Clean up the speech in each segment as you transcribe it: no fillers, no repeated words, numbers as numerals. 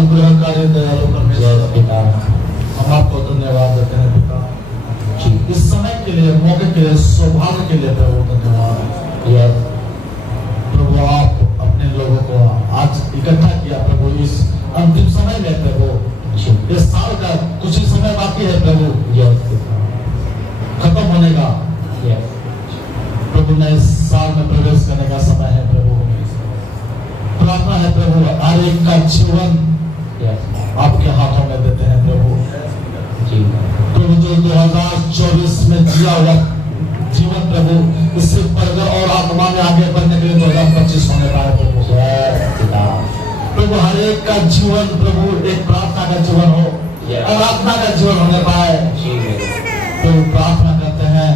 अनुग्रहकारी दयालु परमेश्वर, हम आपको धन्यवाद देते हैं पिता, इस समय के लिए, मौके के लिए, सौभाग्य के लिए प्रभु धन्यवाद। प्रभु आप अपने लोगों को आज इकट्ठा किया प्रभु इस अंतिम समय में प्रभु, इस साल का कुछ ही समय बाकी है प्रभु खत्म होने का। प्रभु नए साल में प्रवेश करने का समय है प्रभु। प्रार्थना है प्रभु हर एक का जीवन आपके हाथों में देते हैं प्रभु। प्रभु जो 2024 में जिया हुआ जीवन प्रभु, इससे बढ़कर और आत्मा में आगे बढ़ने के लिए 2025 होने का है प्रभु। प्रभु हर एक का जीवन प्रभु एक प्रार्थना का जीवन हो, आराधना का जीवन होने पाए प्रभु। प्रार्थना करते हैं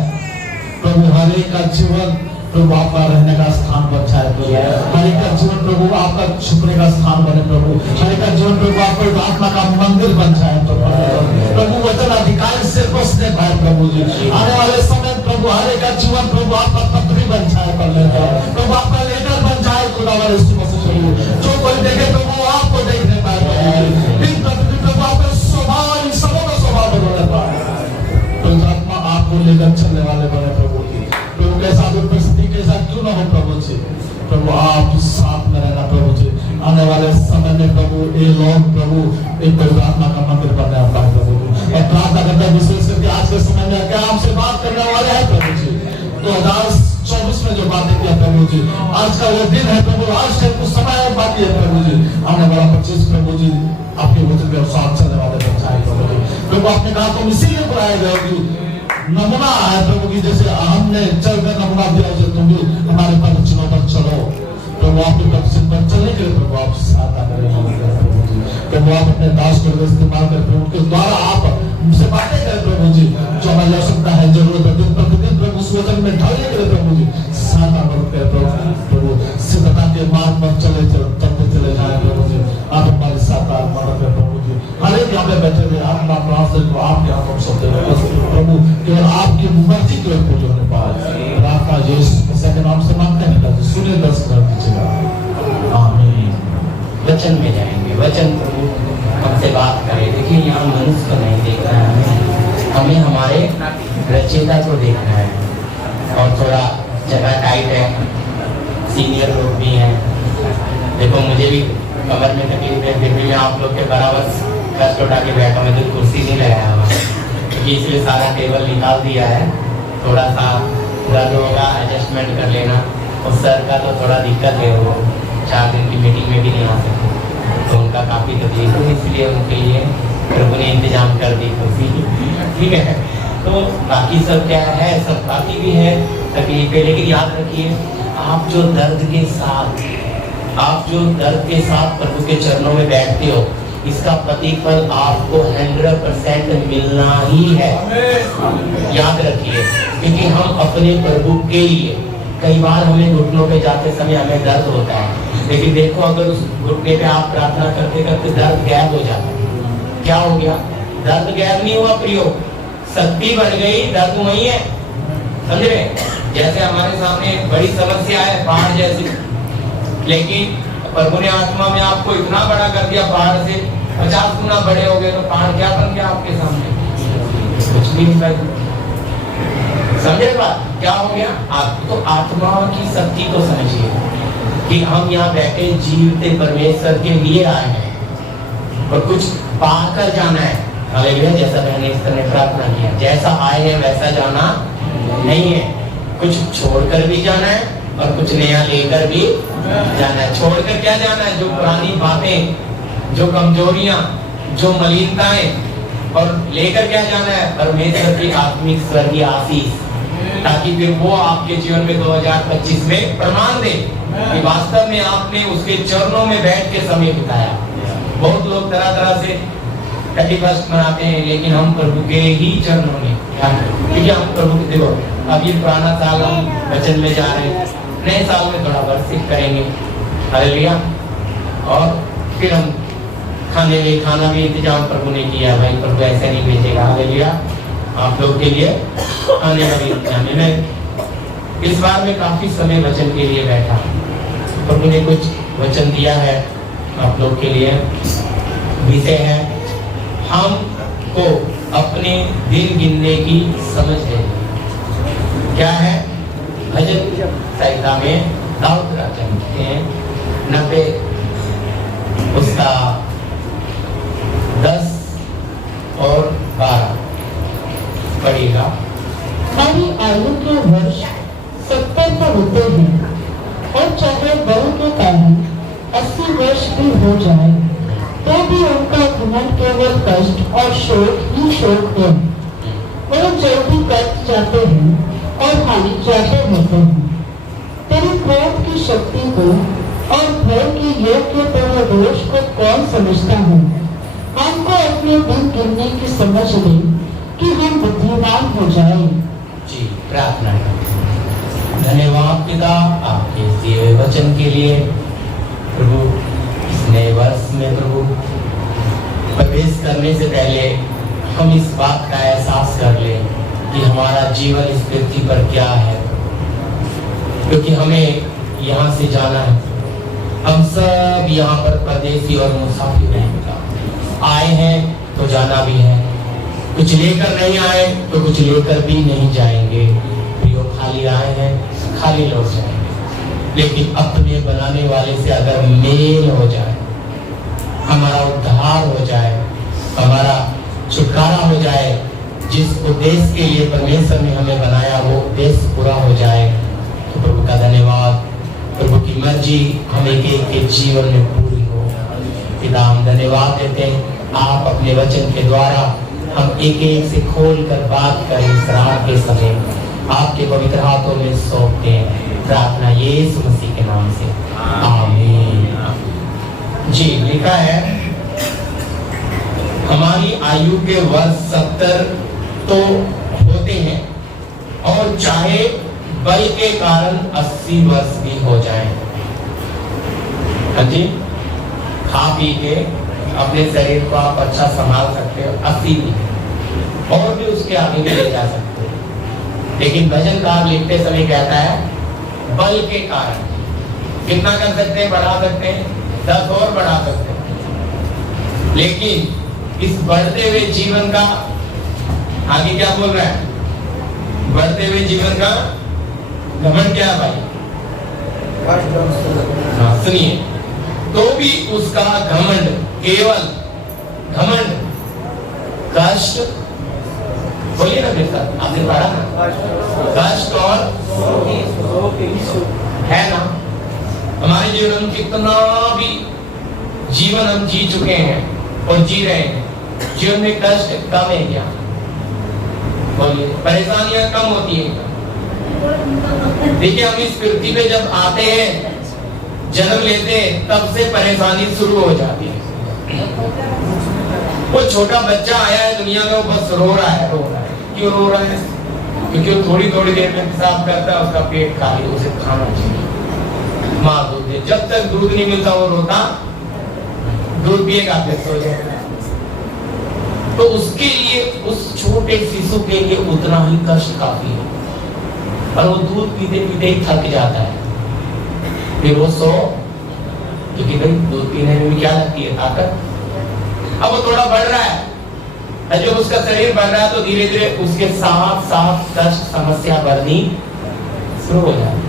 प्रभु हर एक का जीवन प्रभु आपका रहने का स्थान बन जाए प्रभु। हर एक का जीवन प्रभु आपका छुपने का स्थान बने प्रभु। हर एक का जीवन प्रभु आपको प्रार्थना का मंदिर बन जाए प्रभु। वचन अधिकारी से बसने पाए प्रभु जी। आने वाले समय प्रभु हर एक का जीवन प्रभु आपका पत्री बन जाए प्रभु, आपका लेटर बन जाए खुदा वाले प्रभु। जो कोई देखे प्रभु आपको देखने पाए प्रभु। दिन प्रतिदिन प्रभु आपका स्वभाव सबों का स्वभाव बदलने पाए प्रभु। आत्मा आपको लेकर चलने वाले बने प्रभु जी। प्रभु कैसा भी परिस्थिति कैसा क्यों ना हो प्रभु जी, प्रभु आप साथ में रहना प्रभु जी। आने वाले समय में प्रभु ये लोग प्रभु एक प्रार्थना का मंदिर बनने वाला है प्रभु जी। और प्रार्थना करते हैं विशेष करके आज के समय में क्या हमसे बात करने वाले हैं प्रभु जी। 2024 में जो बातें किया प्रभु जी, आज का वो दिन है प्रभु, आज से कुछ समय बाकी है प्रभु जी। आने वाला 25 प्रभु जी आपके वचन के साथ चलने वाले बच्चा प्रभु जी। प्रभु आपने कहा तुम इसीलिए बुलाए गए नमूना है प्रभु की, जैसे हमने चलकर नमूना दिया उसे तुम भी हमारे पदचिन्हों पर चलो प्रभु। आपके पदचिन्ह पर चलने के लिए प्रभु आप सहायता करें प्रभु। आप अपने दास को इस्तेमाल कर प्रभु के द्वारा आप हमसे बातें करें प्रभु जी। जो हमारी आवश्यकता है, जरूरत है, दिन प्रतिदिन प्रभु उस वचन में ढलने के लिए प्रभु जी सहायता करें प्रभु। सिद्धता के मार्ग पर चलते चले जाए प्रभु जी। आप हमारे साथ मदद करें प्रभु जी। हर एक यहाँ पे बैठे हुए अपना प्रार्थना को आपके हाथों में सौंपते हुए प्रभु, केवल आपकी मर्जी केवल पूरी होने पाए। प्रार्थना यीशु मसीह के नाम से मांगते हैं प्रभु, सुनिए दर्शन कर दीजिएगा आमीन। वचन में जाएंगे, वचन प्रभु हमसे बात करे। देखिए यहाँ मनुष्य को नहीं देखना है, हमें हमारे रचयिता को देखना है। और थोड़ा जगह टाइट है, सीनियर लोग भी हैं, देखो मुझे भी कमर में तकलीफ है, फिर भी मैं आप लोग के बराबर कष्ट उठा के बैठा हूँ। तो कुर्सी नहीं लगाया हुआ क्योंकि इसलिए सारा टेबल निकाल दिया है। थोड़ा सा दर्द होगा, एडजस्टमेंट कर लेना। और सर का तो थोड़ा दिक्कत है, वो 4 दिन की मीटिंग में भी नहीं आ सकते, तो उनका काफ़ी तकलीफ है, इसलिए उनके लिए प्रभु ने इंतजाम कर दी कुर्सी। ठीक है, तो बाकी सब क्या है, सब काफ़ी भी है तकलीफ है, लेकिन याद रखिए आप जो दर्द के साथ प्रभु के चरणों में बैठते हो, इसका प्रतिफल आपको 100% मिलना ही है। याद रखिए, क्योंकि हम अपने प्रभु के लिए कई बार हमें घुटनों पे जाते समय हमें दर्द होता है, लेकिन देखो अगर उस घुटने पे आप प्रार्थना करते करते दर्द गायब हो जाता है। क्या हो गया? दर्द गायब नहीं हुआ प्रियो, शक्ति बढ़ गई, दर्द वही है। समझ रहे? जैसे हमारे सामने एक बड़ी समस्या है बाढ़ जैसी, लेकिन प्रभु ने आत्मा में आपको इतना बड़ा कर दिया, बाढ़ से 50 गुना बड़े हो गए, तो बाढ़ क्या बन गया आपके सामने? कुछ भी नहीं। समझे बात? क्या हो गया? आप तो आत्मा की शक्ति को समझिए कि हम यहाँ बैठे जीवते परमेश्वर के लिए आए हैं और कुछ पाकर जाना है। हालेलुया। जैसा मैंने इस तरह प्रार्थना किया, जैसा आए हैं वैसा जाना नहीं है, कुछ छोड़कर भी जाना है और कुछ नया लेकर भी जाना है। छोड़कर क्या जाना है? जो पुरानी बातें, जो कमजोरियां, जो मलिनताएं, और लेकर क्या जाना है? परमेश्वर की आत्मिक स्वर्गीय आशीष, ताकि फिर वो आपके जीवन में 2025 में प्रमाण दे कि वास्तव में आपने उसके चरणों में बैठ के समय बिताया। बहुत लोग तरह तरह से 31 मनाते हैं, लेकिन हम प्रभु के ही चरणों में, क्योंकि हम प्रभु के, देखो अभी पुराना साल हम वचन में जा रहे हैं, नए साल में थोड़ा वर्षिप करेंगे। हालेलुया। और फिर हम खाना भी इंतजाम प्रभु ने किया, भाई प्रभु ऐसे नहीं भेजेगा। हालेलुया। आप लोग के लिए आने वाली इंतजाम है। मैं इस बार में काफी समय वचन के लिए बैठा, प्रभु ने कुछ वचन दिया है आप लोग के लिए। विषय है हमको अपने दिन गिनने की समझ है। क्या है? भजन संहिता में दाऊद राजा लिखते हैं 90 उसका 10 और 12 पढ़िएगा। हमारी आयु के वर्ष 70 तो होते हैं और चाहे बल के कारण 80 वर्ष भी हो जाए तो भी उनका घमंड केवल कष्ट और शोक ही शोक है। वो जल्दी कट जाते हैं और हानि चाहते होते हैं। तेरी क्रोध की शक्ति को और भय की योग्य तेरे दोष को कौन समझता है? हमको अपने दिन गिनने की समझ दे कि हम बुद्धिमान हो जाए। जी, प्रार्थना करते हैं। धन्यवाद पिता आपके दिए हुए वचन के लिए। प्रभु इस नए वर्ष में प्रभु प्रवेश करने से पहले हम इस बात का एहसास कर लें कि हमारा जीवन इस पृथ्वी पर क्या है, क्योंकि हमें यहाँ से जाना है। हम सब यहाँ पर परदेसी और मुसाफिर हैं, आए हैं तो जाना भी है। कुछ लेकर नहीं आए तो कुछ लेकर भी नहीं जाएंगे। प्रियो, खाली आए हैं खाली लौट जाएंगे। लेकिन अपने बनाने वाले से अगर मेल हो जाए, हमारा उद्धार हो जाए, हमारा छुटकारा हो जाए, जिस उद्देश्य के लिए परमेश्वर ने हमें बनाया वो उद्देश्य पूरा हो जाए, तो प्रभु का धन्यवाद। प्रभु की मर्जी हम एक एक के जीवन में पूरी हो। पिता, हम धन्यवाद देते हैं आप अपने वचन के द्वारा हम एक एक से खोल कर बात करें। इस रात के समय आपके पवित्र हाथों में सौंपते हैं। प्रार्थना यीशु मसीह के नाम से, आमीन। जी, लिखा है हमारी आयु के वर्ष 70 तो होते हैं और चाहे बल के कारण 80 वर्ष भी हो जाए। हाँ जी, खा पी के अपने शरीर को आप अच्छा संभाल सकते हो, 80 भी और भी उसके आगे भी ले जा सकते हो। लेकिन भजनकार लिखते समय कहता है बल के कारण कितना कर सकते हैं? बढ़ा सकते हैं, 10 और बढ़ा सकते हैं। लेकिन इस बढ़ते हुए जीवन का आगे क्या बोल रहा है? बढ़ते हुए जीवन का घमंड क्या है भाई? हाँ, सुनिए, तो भी उसका घमंड केवल घमंड कष्ट, बोलिए ना मेरे साथ, आपने पढ़ा ना, कष्ट और है ना। हमारे जीवन में कितना भी जीवन हम जी चुके हैं और जी रहे हैं, जीवन में कष्ट कम है क्या? बोलिए, परेशानियां कम होती है क्या? देखिए, हम इस पृथ्वी पे जब आते हैं, जन्म लेते हैं, तब से परेशानी शुरू हो जाती है। वो छोटा बच्चा आया है दुनिया में, वो बस रो रहा है। क्यों रो रहा है? क्योंकि वो थोड़ी थोड़ी देर में पेशाब करता है, उसका पेट खाली, उसे खाना चाहिए। माँ दूध दे, जब तक दूध नहीं मिलता वो रोता, दूध पिएगा फिर सो जाएगा। तो उसके लिए, उस छोटे शिशु के लिए उतना ही कष्ट काफी है। और वो दूध पीते पीते ही थक जाता है, फिर वो सो, क्योंकि भाई दूध पीने में क्या लगती है? ताकत। अब वो थोड़ा बढ़ रहा है, जब उसका शरीर बढ़ रहा है तो धीरे धीरे उसके साथ साथ कष्ट समस्या बढ़नी शुरू हो जाती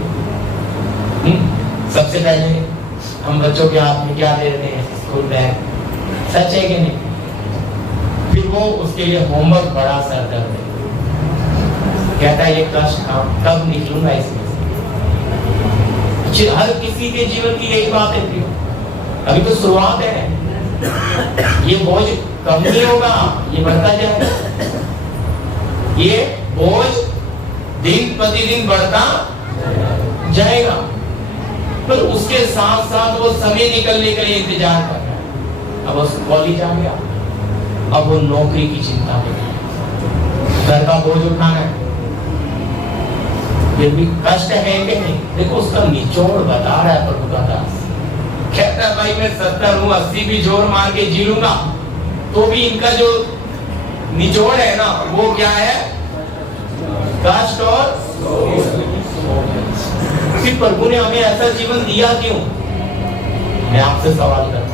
है। सबसे पहले हम बच्चों के हाथ में क्या दे देते हैं? स्कूल बैग, सच है कि नहीं? फिर वो उसके लिए होमवर्क बड़ा सर दर्द है, कहता है ये कष्ट कब निकलूंगा इसमें से। हर किसी के जीवन की यही बात है, अभी तो शुरुआत है, ये बोझ कम नहीं होगा, ये बढ़ता जाएगा। ये बोझ दिन प्रतिदिन बढ़ता जाएगा, पर उसके साथ साथ वो समय निकलने के लिए इंतजार कर रहा है। अब वो कॉलेज आ गया, अब वो नौकरी की चिंता में, घर का बोझ उठाना है, फिर भी कष्ट है कि नहीं? देखो, उसका निचोड़ बता रहा है प्रभु का दास। कहता है भाई मैं 70 हूँ, 80 भी जोर मार के जी लूंगा, तो भी इनका जो निचोड़ है ना, वो क्या है? कष्ट और फिर प्रभु ने हमें ऐसा जीवन दिया क्यों? मैं आपसे सवाल करता हूं,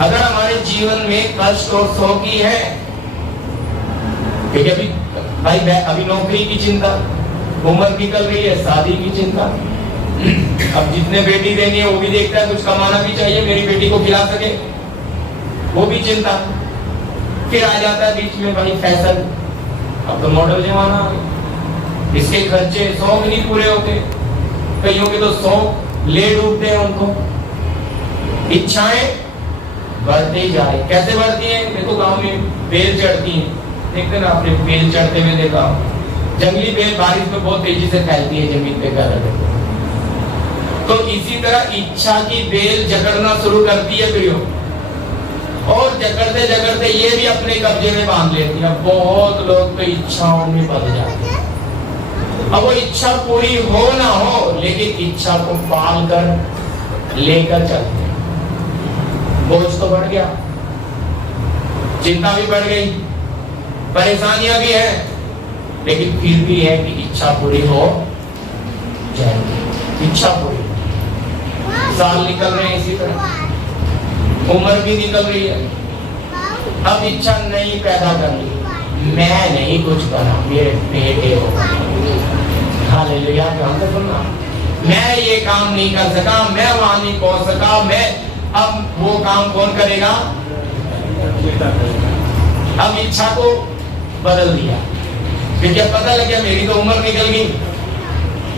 अगर हमारे जीवन में कष्ट और शोक ही है। क्योंकि अभी भाई अभी नौकरी की चिंता, उम्र निकल रही है, शादी की चिंता। अब जितने बेटी देनी है वो भी देखता है कुछ कमाना भी चाहिए, मेरी बेटी को खिला सके, वो भी चिंता। फिर आ जाता है बीच में भाई फैशन, अब तो मॉडल जमाना आ गया, इसके खर्चे शौक नहीं पूरे होते, कईयों के तो शौक ले डूबते हैं, उनको इच्छाएं बढ़ते ही जा रही। कैसे बढ़ती हैं? देखो गांव में बेल चढ़ती हैं, देखते ना आपने बेल चढ़ते हुए देखा, जंगली बेल बारिश में बहुत तेजी से फैलती है जमीन पे कर। तो इसी तरह इच्छा की बेल जकड़ना शुरू करती है प्रियो, और जकड़ते जकड़ते ये भी अपने कब्जे में बांध लेती है। बहुत लोग तो इच्छाओं में बंध जाते हैं। अब वो इच्छा पूरी हो ना हो, लेकिन इच्छा को पाल कर लेकर चलते हैं। बोझ तो बढ़ गया, चिंता भी बढ़ गई, परेशानियां भी है, लेकिन फिर भी है कि इच्छा पूरी हो जाएगी। इच्छा पूरी, साल निकल रहे हैं इसी तरह, उम्र भी निकल रही है, अब इच्छा नहीं पैदा करनी, मैं नहीं कुछ करा, मेरे बेटे हो। हालेलुया, ध्यान से सुनना, मैं ये काम नहीं कर सका, मैं वहां नहीं पहुंच सका, मैं अब वो काम कौन करेगा? अब इच्छा को बदल दिया, क्योंकि अब पता लग गया मेरी तो उम्र निकल गई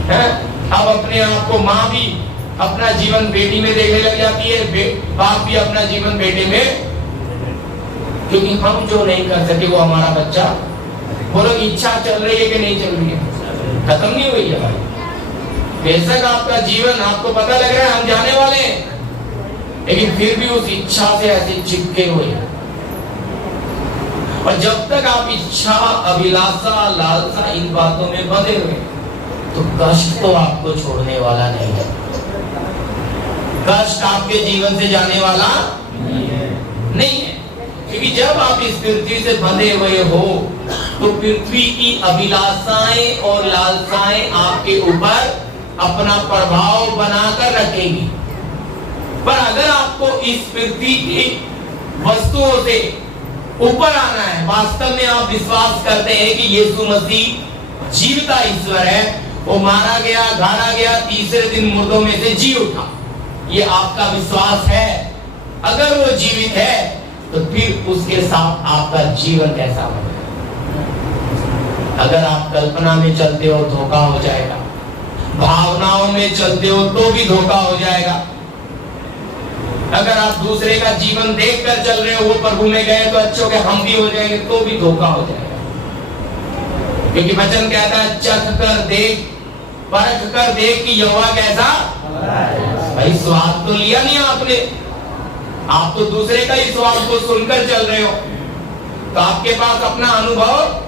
है। अब अपने आप को माँ भी अपना जीवन बेटी में देखने लग जाती है, बाप भी अपना जीवन बेटे में, क्योंकि हम जो नहीं कर सके वो हमारा बच्चा। बोलो इच्छा चल रही है कि नहीं चल रही है? खत्म नहीं हुई है भाई। बेशक आपका जीवन, आपको पता लग रहा है हम जाने वाले हैं, लेकिन फिर भी उस इच्छा से ऐसे चिपके हुए। और जब तक आप इच्छा, अभिलाषा, लालसा इन बातों में बंधे हुए, तो कष्ट तो आपको छोड़ने वाला नहीं है, कष्ट आपके जीवन से जाने वाला नहीं है। क्योंकि जब आप इस पृथ्वी से बंधे हुए हो, तो पृथ्वी की अभिलाषाएं और लालसाएं आपके ऊपर अपना प्रभाव बनाकर रखेंगी। पर अगर आपको इस पृथ्वी की वस्तुओं से ऊपर आना है, वास्तव में आप विश्वास करते हैं कि यीशु मसीह जीविता ईश्वर है, वो मारा गया, गाड़ा गया, तीसरे दिन मुर्दों में से जी उठा, ये आपका विश्वास है, अगर वो जीवित है तो फिर उसके साथ आपका जीवन कैसा बनेगा? अगर आप कल्पना में चलते हो धोखा हो जाएगा, भावनाओं में चलते हो तो भी धोखा हो जाएगा। अगर आप दूसरे का जीवन देखकर चल रहे हो, वो प्रभु में गए तो अच्छों के हम भी हो जाएंगे, तो भी धोखा हो जाएगा। क्योंकि वचन कहता है चख कर देख, परख कर देख कि यहोवा कैसा। भाई स्वाद तो लिया नहीं आपने, आप तो दूसरे का ही स्वाद को सुनकर चल रहे हो, तो आपके पास अपना अनुभव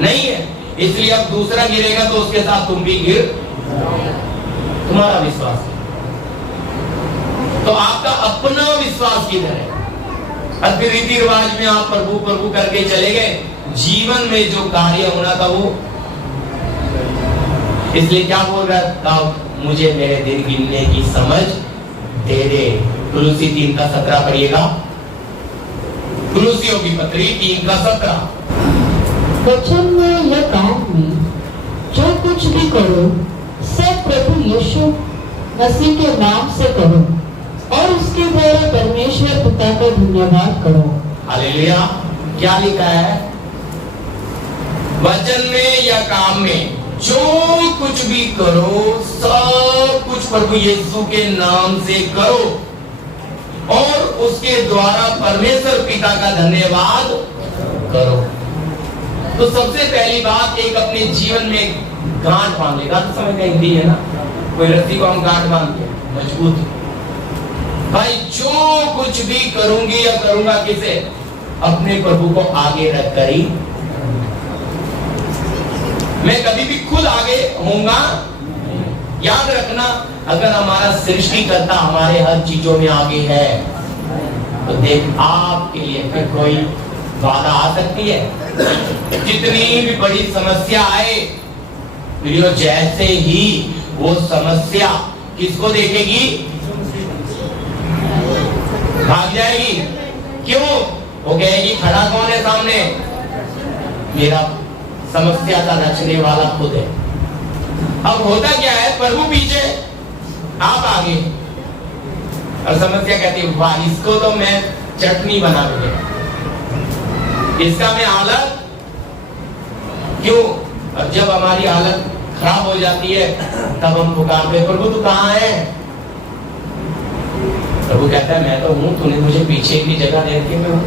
नहीं है। इसलिए अब दूसरा गिरेगा तो उसके साथ तुम भी गिर, तुम्हारा विश्वास है। तो आपका अपना विश्वास किधर है? और फिर रीति रिवाज में आप प्रभु प्रभु करके चले गए, जीवन में जो कार्य होना था वो। इसलिए क्या बोल रहा था? मुझे मेरे दिन गिनने की समझ दे दे। कुलुसी 3:17 पढ़िएगा, कुलुसियों की पत्री 3:17। वचन में या काम में जो कुछ भी करो, सब प्रभु यीशु मसीह के नाम से करो और उसके द्वारा परमेश्वर पिता का धन्यवाद करो। हालेलुया। क्या लिखा है? वचन में या काम में जो कुछ भी करो, सब कुछ प्रभु यीशु के नाम से करो और उसके द्वारा परमेश्वर पिता का धन्यवाद करो। तो सबसे पहली बात, एक अपने जीवन में गांठ बांध लेगा। तो समय का हिंदी है ना, कोई रस्सी को हम गांठ बांधते हैं मजबूत। भाई जो कुछ भी करूंगी या करूंगा, किसे? अपने प्रभु को आगे रखकर ही। मैं कभी भी खुद आगे होऊंगा। याद रखना, अगर हमारा सृष्टिकर्ता हमारे हर चीजों में आगे है, तो देख आपके लिए फिर कोई बाधा आ सकती है। जितनी भी बड़ी समस्या आए, जैसे ही वो समस्या किसको देखेगी? भाग जाएगी। क्यों? वो कहेगी खड़ा कौन है सामने? मेरा समस्या का रचने वाला खुद है। अब होता क्या है, प्रभु पीछे आप आगे, और समस्या कहती है वाह इसको तो मैं चटनी बना दूंगा, इसका मैं हालत क्यों? और जब हमारी हालत खराब हो जाती है तब हम पुकारते हैं प्रभु तू कहाँ है? प्रभु कहता है मैं तो हूं, तूने मुझे पीछे की जगह दे रखी, मैं हूं।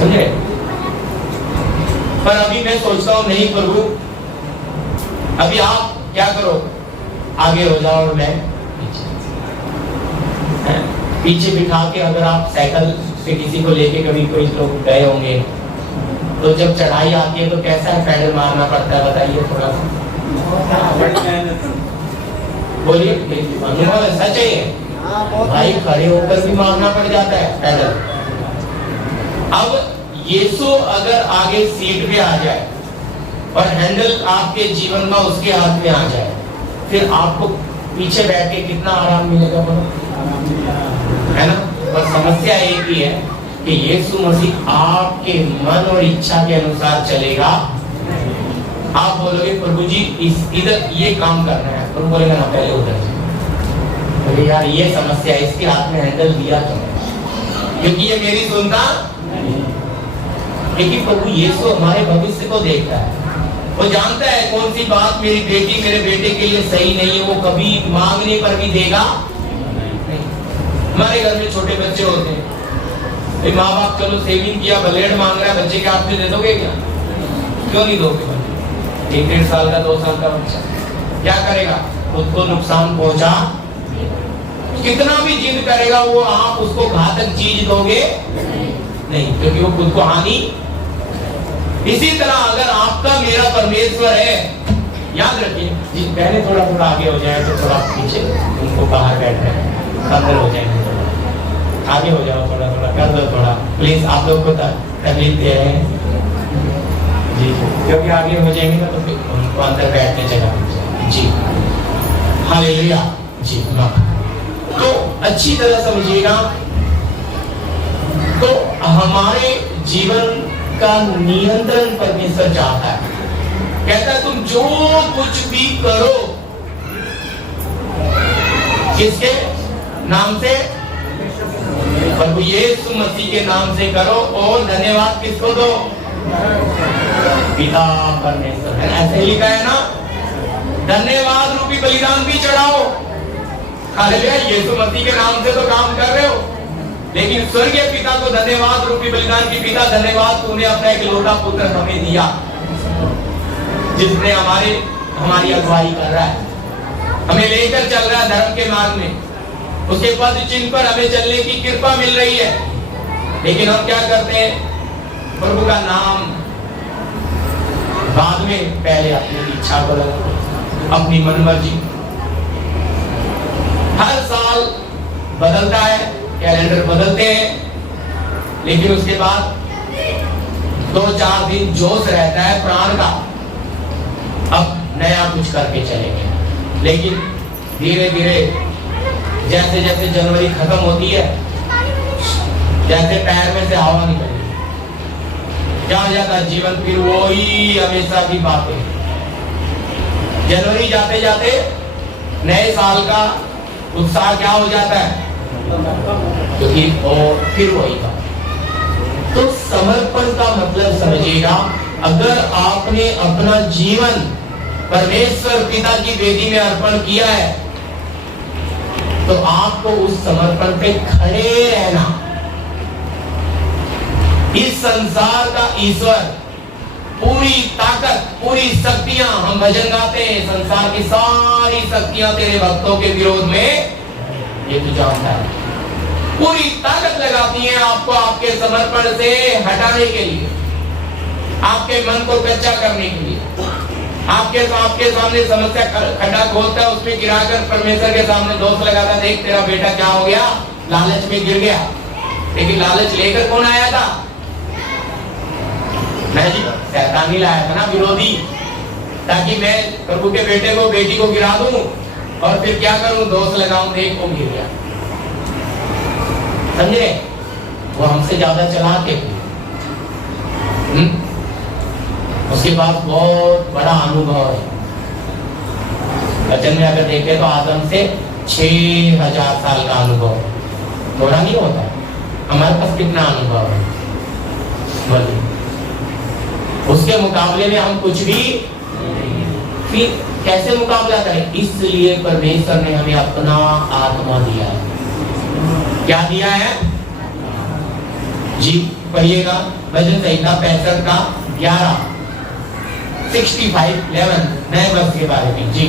समझे? पर अभी मैं सोचता हूं नहीं प्रभु, अभी आप क्या करो, आगे हो जाओ और मैं पीछे बिठा के। अगर आप साइकिल से किसी को लेके कभी कोई लोग गए होंगे तो जब चढ़ाई आती है तो कैसा है, पैडल मारना पड़ता है, बताइए थोड़ा सा बोलिए। अनुभव है, सच है भाई, खड़े होकर भी मारना पड़ जाता है पैडल। अब यीशु अगर आगे सीट पे आ जाए और हैंडल आपके जीवन में उसके हाथ में आ जाए, फिर आपको पीछे बैठ के कितना आराम मिलेगा है ना? और समस्या एक ही है कि यीशु मसीह आपके मन और इच्छा के अनुसार चलेगा। आप बोलोगे प्रभु जी इधर ये काम करना है, तुम बोलेगा ना पहले उधर, बोले यार ये समस्या है, इसके हाथ में हैंडल दिया तुमने, क्योंकि ये मेरी सुनता। क्योंकि प्रभु यीशु हमारे भविष्य को देखता है, वो जानता है कौन सी बात मेरी बेटी मेरे बेटे के लिए सही नहीं है, वो कभी मांगने पर भी देगा नहीं। हमारे घर में छोटे बच्चे होते हैं, माँ बाप चलो सेविंग किया, ब्लेड मांग रहा है, बच्चे के हाथ में दे दोगे क्या? क्यों नहीं दोगे? 1-1.5 साल का 2 साल का बच्चा क्या करेगा? खुद को नुकसान पहुंचा, कितना भी जिद करेगा वो, आप उसको घातक चीज दोगे नहीं, क्योंकि वो खुद को हानि। इसी तरह अगर आपका मेरा परमेश्वर है, याद रखिए जी, पहले थोड़ा थोड़ा आगे हो जाए तो थोड़ा पीछे, उनको बाहर बैठ रहे हैं अंदर हो जाएंगे, थोड़ा आगे हो जाओ, थोड़ा थोड़ा कर दो थोड़ा प्लीज, आप लोग को तकलीफ दे रहे हैं जी, क्योंकि आगे हो जाएंगे ना तो फिर उनको अंदर बैठने जगह जी। हालेलुया जी। तो अच्छी तरह समझिएगा, तो हमारे जीवन का नियंत्रण परमेश्वर चाहता है। कहता है तुम जो कुछ भी करो किसके नाम से? प्रभु यीशु मसीह के नाम से करो, और धन्यवाद किसको दो? पिता परमेश्वर। है ऐसे लिखा है ना, धन्यवाद रूपी बलिदान भी चढ़ाओ। हालेलुया, यीशु मसीह के नाम से तो काम कर रहे हो, लेकिन स्वर्गीय पिता को धन्यवाद रूपी बलिदान की, पिता धन्यवाद तूने अपना इकलौता पुत्र हमें दिया, जिसने हमारी अगुवाई कर रहा है, हमें लेकर चल रहा है धर्म के मार्ग में, उसके पद चिन्ह पर हमें चलने की कृपा मिल रही है। लेकिन हम क्या करते हैं? प्रभु का नाम बाद में, पहले अपनी इच्छा करो, अपनी मनमर्जी। हर साल बदलता है, कैलेंडर बदलते हैं, लेकिन उसके बाद 2-4 दिन जोश रहता है प्राण का, अब नया कुछ करके चलेंगे। लेकिन धीरे धीरे जैसे जैसे जनवरी खत्म होती है, जैसे पैर में से हवा निकलती, क्या हो जाता है? जीवन फिर वही हमेशा की बातें। जनवरी जाते जाते नए साल का उत्साह क्या हो जाता है? क्योंकि फिर वही था। तो समर्पण का मतलब समझिएगा, अगर आपने अपना जीवन परमेश्वर पिता की वेदी में अर्पण किया है तो आपको उस समर्पण पे खड़े रहना। इस संसार का ईश्वर पूरी ताकत, पूरी शक्तियां, हम भजन गाते हैं, संसार की सारी शक्तियां तेरे भक्तों के विरोध में, ये तू जानता है, पूरी ताकत लगाती हैं आपको आपके समर्पण से हटाने के लिए, आपके मन को कच्चा करने के लिए। आपके सामने समस्या खड्डा खोलता है, उसमें गिराकर परमेश्वर के सामने दोष लगाता है, देख तेरा बेटा क्या हो गया, लालच में गिर गया। लेकिन लालच लेकर कौन आया था? मैं जी, शैतान ही लाया था ना, विरोधी, ताकि मैं प्रभु के बेटे को, बेटी को गिरा दूं और फिर क्या करूं? दोष लगाऊं, देख वो गिर गया। समझे? वो हमसे ज्यादा चलाते थे। उसके पास बहुत बड़ा अनुभव है। वचन में अगर देखें तो आदम से 6000 साल का अनुभव, थोड़ा नहीं होता है। हमारे पास कितना अनुभव है बोलिए? उसके मुकाबले में हम कुछ भी। फिर कैसे मुकाबला करें? इसलिए परमेश्वर ने हमें अपना आत्मा दिया है। क्या दिया है जी? पढ़िएगा भजन संहिता 65 का 11 65:11 नए वर्ष के बारे में जी।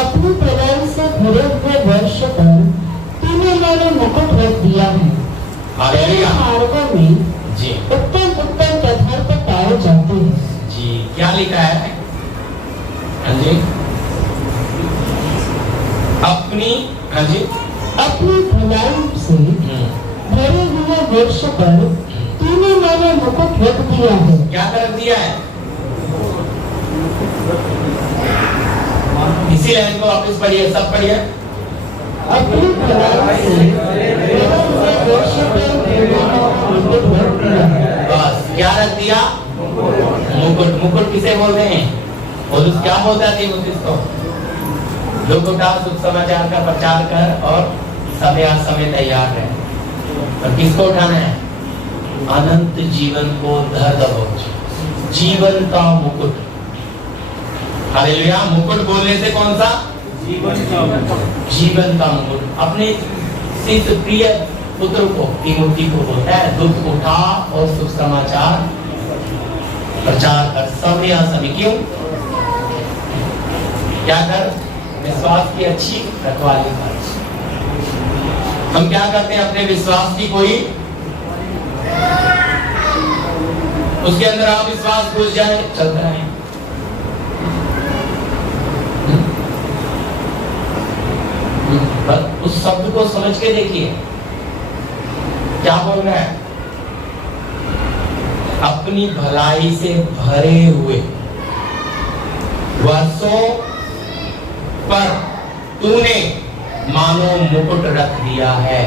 अपनी प्रदान से भरे हुए वर्ष पर तूने मैंने मुकुट रख दिया है। मार्गों में जी उत्तम उत्तम पदार्थ पाए जाते हैं। जी क्या लिखा है? हाँ जी अपनी, हाँ जी अपनी भलाई से भरे हुए वर्ष पर तूने मैंने मुकुट रख दिया है। क्या कर दिया है? इसी लाइन को वापस पढ़िए, सब पढ़िए। अपनी भलाई से भरे हुए वर्ष पर तूने मुकुट रख दिया है। बस क्या रख दिया? मुकुट। मुकुट किसे बोल रहे हैं? और क्या बोलता है तीमुथियुस को? लोग उठा, शुभ समाचार का प्रचार कर और समय तैयार है। और किसको उठाना है? अनंत जीवन को धर दबोच, जीवन का मुकुट। हालेलुया। मुकुट बोलने से कौन सा? जीवन का मुकुट। अपने शिष्य प्रिय पुत्र को तीमुथि को बोलता है, दुख उठा और शुभ समाचार प्रचार कर, समय क्यों? क्या कर? विश्वास की अच्छी रखवाली कर। हम क्या करते हैं? अपने विश्वास की कोई, उसके अंदर आप विश्वास घुस जाए, चलता है। उस शब्द को समझ के देखिए क्या बोल रहा है। अपनी भलाई से भरे हुए वर्षों पर तूने मानो मुकुट रख दिया है।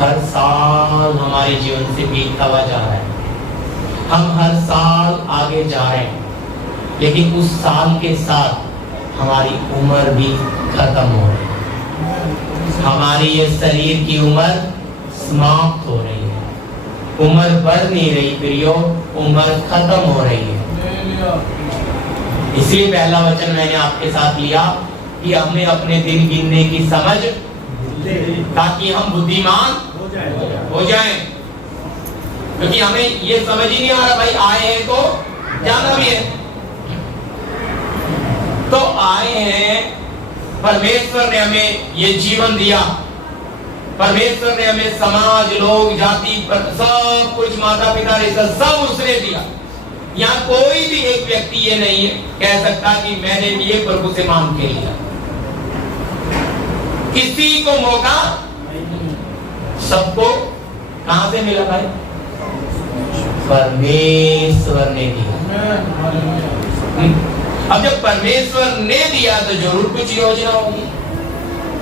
हर साल हमारे जीवन से बीतता हुआ जा रहा है, हम हर साल आगे जा रहे हैं, लेकिन उस साल के साथ हमारी उम्र भी खत्म हो रही है। हमारी ये शरीर की उम्र समाप्त हो रही है, उम्र बढ़ नहीं रही प्रियो, उम्र खत्म हो रही है। इसलिए पहला वचन मैंने आपके साथ लिया कि हमें अपने दिन गिनने की समझ, ताकि हम बुद्धिमान हो जाएं। क्योंकि हमें ये समझ ही नहीं आ रहा, भाई आए हैं तो जाना भी है। तो आए हैं, परमेश्वर ने हमें ये जीवन दिया, परमेश्वर ने हमें समाज, लोग, जाति, सब कुछ, माता पिता, रिश्ता सब उसने दिया। यहाँ कोई भी एक व्यक्ति ये नहीं है कह सकता कि मैंने ये प्रभु से मांग के लिया। किसी को मौका, सबको कहां से मिला भाई? परमेश्वर ने दिया। अब जब परमेश्वर ने दिया तो जरूर कुछ योजना होगी।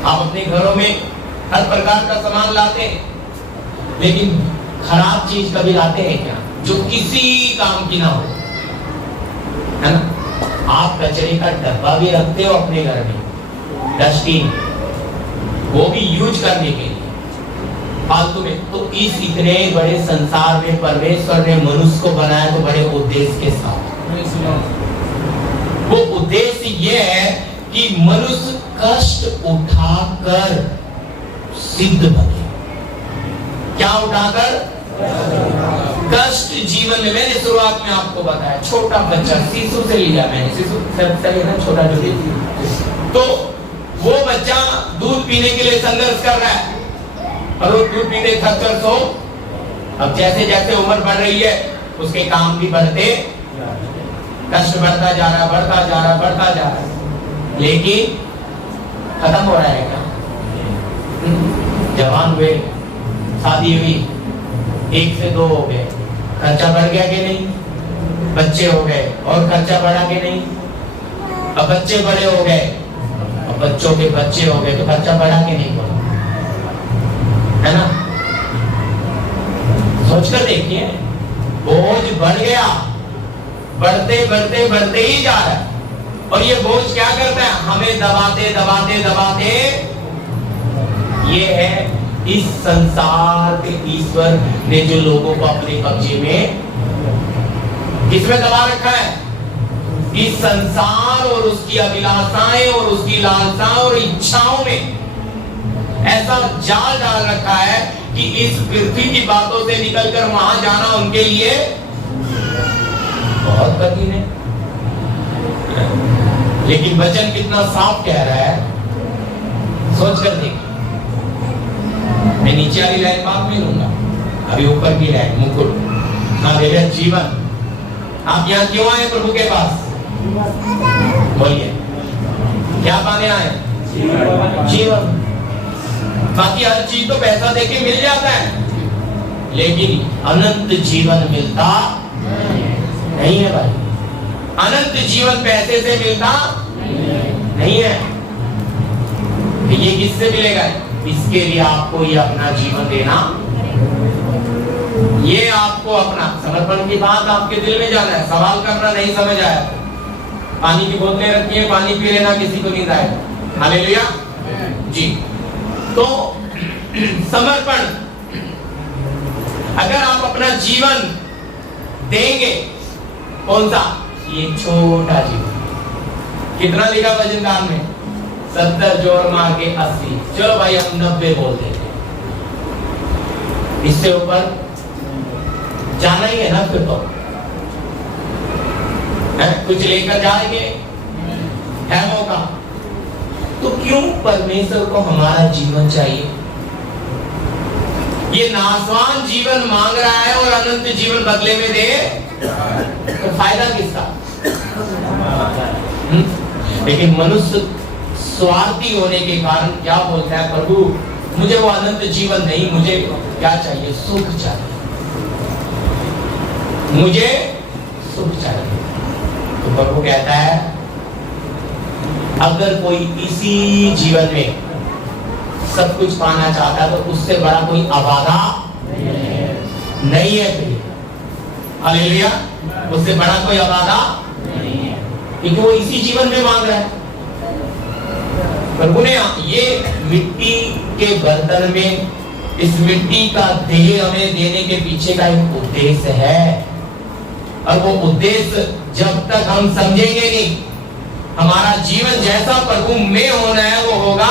आप अपने घरों में हर प्रकार का सामान लाते हैं, लेकिन खराब चीज कभी लाते हैं क्या जो किसी काम की ना हो? है ना? आप कचरे का डब्बा भी रखते हो अपने घर में, डस्टबिन, वो भी यूज करने के लिए फालतू में। तो इस इतने बड़े संसार में परमेश्वर ने मनुष्य को बनाया तो बड़े उद्देश्य के साथ। वो उद्देश्य ये है कि मनुष्य कष्ट उठाकर सिद्ध बने। क्या उठाकर? कष्ट जीवन में। मैंने शुरुआत में आपको बताया, छोटा बच्चा, शिशु से लिया मैंने, शिशु सही ना, छोटा जो भी, तो वो बच्चा दूध पीने के लिए संघर्ष कर रहा है, और वो दूध पीते थक कर सो। अब जैसे जैसे उम्र बढ़ रही है उसके काम भी बढ़ते, कष्ट बढ़ता जा रहा, बढ़ता जा रहा, बढ़ता जा रहा, लेकिन खत्म हो रहा है क्या? जवान हुए, शादी हुई, 1 से 2 हो गए, खर्चा बढ़ गया कि नहीं? बच्चे हो गए और खर्चा बढ़ा कि नहीं? अब बच्चे बड़े हो गए, अब बच्चों के बच्चे हो गए, तो खर्चा बढ़ा कि नहीं बढ़ा? है ना? सोचकर देखिए, बोझ बढ़ गया, बढ़ते बढ़ते बढ़ते ही जा रहा है। और ये बोझ क्या करता है? हमें दबाते दबाते दबाते, ये है इस संसार के ईश्वर ने जो लोगों को अपने कब्जे में किसमें दबा रखा है? इस संसार और उसकी अभिलाषाएं और उसकी लालसाओं और इच्छाओं में ऐसा जाल डाल रखा है कि इस पृथ्वी की बातों से निकलकर वहां जाना उनके लिए बहुत कठिन है। लेकिन वचन कितना साफ कह रहा है, सोच कर देखिए। मैं नीचे वाली लाइन बात नहीं लूंगा, अभी ऊपर की लाइन मुकुट, हाँ देखा जीवन। आप यहाँ क्यों आए प्रभु के पास? बोलिए, क्या पाने आए? जीवन। बाकी हर चीज तो पैसा देके मिल जाता है, लेकिन अनंत जीवन मिलता नहीं है भाई। अनंत जीवन पैसे से मिलता नहीं है। ये किससे मिलेगा? इसके लिए आपको ये अपना जीवन देना, ये आपको अपना समर्पण की बात आपके दिल में जाना है। सवाल करना नहीं समझ आया, पानी की बोतलें रखी है, पानी पी लेना, किसी को नींद आए। हालेलुया जी। तो समर्पण, अगर आप अपना जीवन देंगे, कौन सा? ये छोटा जीवन। कितना लिखा वजनदार में? 70 जोर मार के 80। चलो भाई हम 90 बोल देते, इससे ऊपर जाना ही है ना। फिर तो कुछ लेकर जाएंगे, है मौका। तो क्यों परमेश्वर को हमारा जीवन चाहिए? ये नासवान जीवन मांग रहा है और अनंत जीवन बदले में दे, तो फायदा किसका? लेकिन मनुष्य स्वार्थी होने के कारण क्या बोलता है? प्रभु मुझे वो अनंत जीवन नहीं, मुझे क्या चाहिए? सुख चाहिए, मुझे सुख चाहिए। तो प्रभु कहता है, अगर कोई इसी जीवन में सब कुछ पाना चाहता है तो उससे बड़ा कोई अवादा नहीं है। हालेलुया, उससे बड़ा कोई अवादा नहीं है, क्योंकि वो इसी जीवन में मांग रहा है। प्रभु ने ये मिट्टी के बर्तन में इस मिट्टी का देह हमें देने के पीछे का एक उद्देश्य है, और वो उद्देश्य जब तक हम समझेंगे नहीं, हमारा जीवन जैसा प्रभु में होना है वो होगा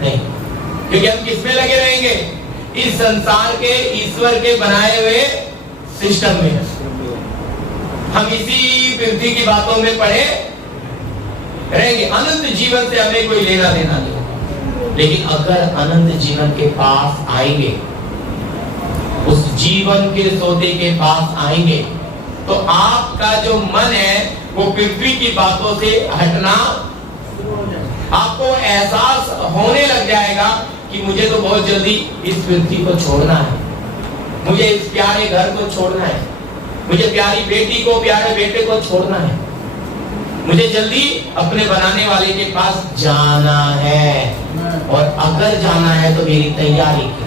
नहीं। क्योंकि हम किसमें लगे रहेंगे? इस संसार के ईश्वर के बनाए हुए सिस्टम में। हम इसी पृथ्वी की बातों में पड़े रहेंगे। अनंत जीवन से हमें कोई लेना देना नहीं। लेकिन अगर अनंत जीवन के पास आएंगे, उस जीवन के सौदे के पास आएंगे, तो आपका जो मन है वो पृथ्वी की बातों से हटना, आपको एहसास होने लग जाएगा कि मुझे तो बहुत जल्दी इस पृथ्वी को छोड़ना है, मुझे इस प्यारे घर को छोड़ना है, मुझे प्यारी बेटी को, प्यारे बेटे को छोड़ना है, मुझे जल्दी अपने बनाने वाले के पास जाना है। और अगर जाना है तो मेरी तैयारी की,